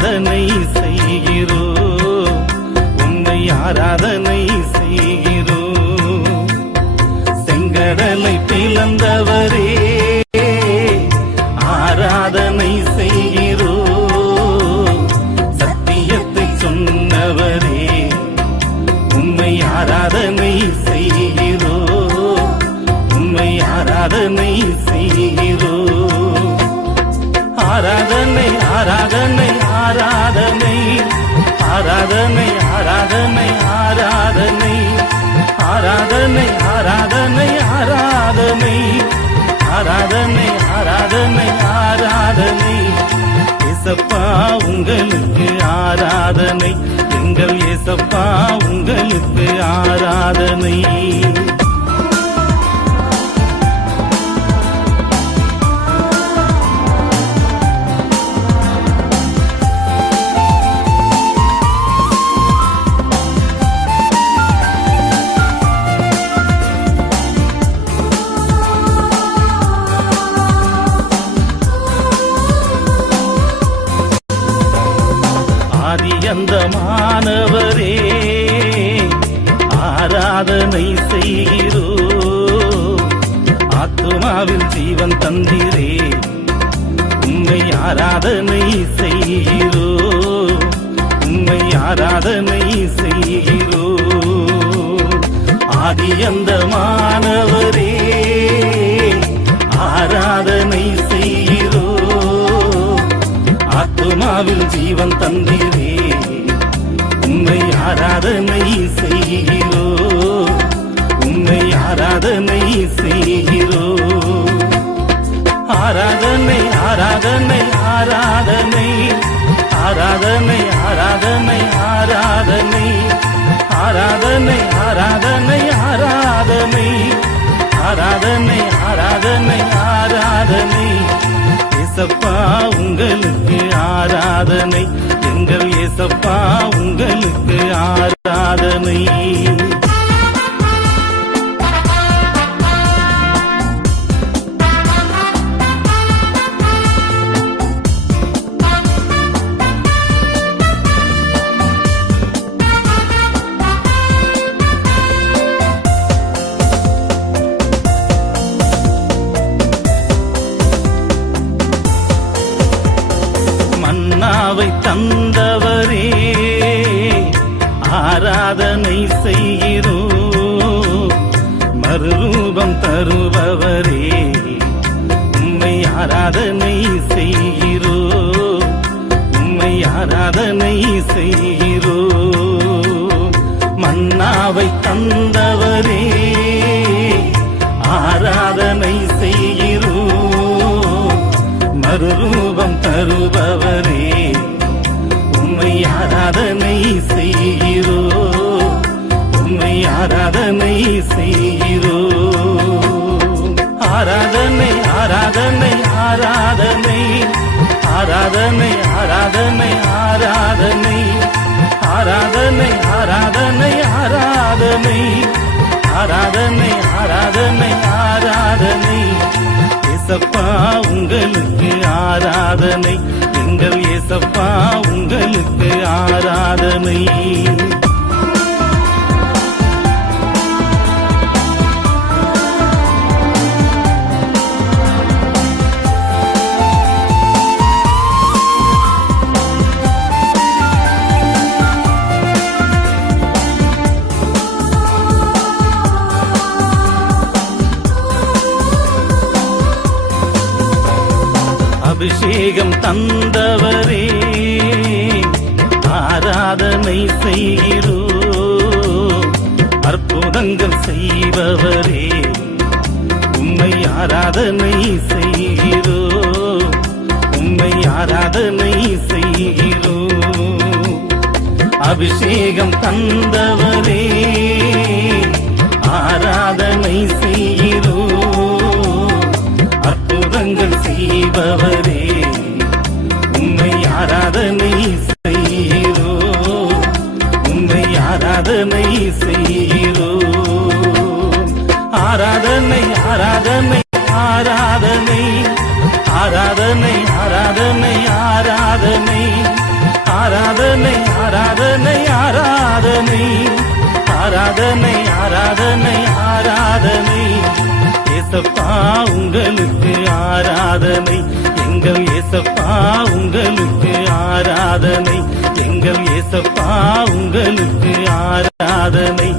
ஆராதனை செய்கிறோம், உம்மை ஆராதனை செய்கிறோம். செங்கடலை பிளந்தவரே ஆராதனை செய்கிறோம். சத்தியத்தை சொன்னவரே உம்மை ஆராதனை செய்கிறோம், உம்மை ஆராதனை செய்கிறோம். ஆராதனை ஆராதனை ஆராதனை ஆராதனை ஆராதனை ஆராதனை ஆராதனை ஆராதனை ஆராதனை ஆராதனை ஆராதனை ஆராதனை. ஏசப்பா உங்களுக்கு ஆராதனை, எங்கள் ஏசப்பா உங்களுக்கு ஆராதனை. ஆதியந்தமானவரே ஆராதனை செய்கிறோம். ஆத்துமாவில் ஜீவன் தந்திரே உம்மை ஆராதனை செய்கிறோம், உம்மை ஆராதனை செய்கிறோம். ஆதியந்தமானவரே ஆராதனை செய்கிறோம். ஆத்துமாவில் ஜீவன் தந்திரே உம்மை ஆராதனை செய்கிறோம், உம்மை ஆராதனை செய்கிறோம். ஆராதனை ஆராதனை ஆராதனை ஆராதனை ஆராதனை ஆராதனை ஆராதனை ஆராதனை ஆராதனை ஆராதனை ஆராதனை ஆராதனை. ஏசப்பா உங்களுக்கு ஆராதனை, எங்கள் ஏசப்பா உங்களுக்கு ஆராதனை. மன்னாவை தந்தவரே ஆராதனை செய்கிறோம். மறுரூபம் தருபவரே உம்மை ஆராதனை செய்கிறோம், உம்மை ஆராதனை செய்கிறோம். மன்னாவை தந்தவரே ஆராதனை செய்கிறோம். மறுரூபம் தருபவரே உம்மை ஆராதனை செய்கிறோம், உம்மை ஆராதனை செய்கிறோம். ஆராதனை ஆராதனை ஆராதனை ஆராதனை ஆராதனை ஆராதனை ஆராதனை ஆராதனை ஆராதனை ஆராதனை ஆராதனை ஆராதனை. ஏசப்பா உங்களுக்கு ஆராதனை, எங்கள் ஏசப்பா உங்களுக்கு ஆராதனை. அபிஷேகம் தந்தவரே ஆராதனை செய்கிறோம். அற்புதங்கள் செய்பவரே உம்மை ஆராதனை செய்கிறோம், உம்மை ஆராதனை செய்கிறோம். அபிஷேகம் தந்தவரே ஆராதனை செய்கிறோம். அற்புதங்கள் செய்பவரே உம்மை ஆராதனை செய்கிறோம், உம்மை ஆராதனை செய்கிறோம். ஆராதனை ஆராதனை ஆராதனை ஆராதனை ஆராதனை ஆராதனை ஆராதனை ஆராதனை ஆராதனை ஆராதனை ஆராதனை ஆராதனை ஏசப்பா உங்களுக்கு ஆராதனை எங்கள் ஏசப்பா உங்களுக்கு ஆராதனை எங்கள் ஏசப்பா உங்களுக்கு ஆராதனை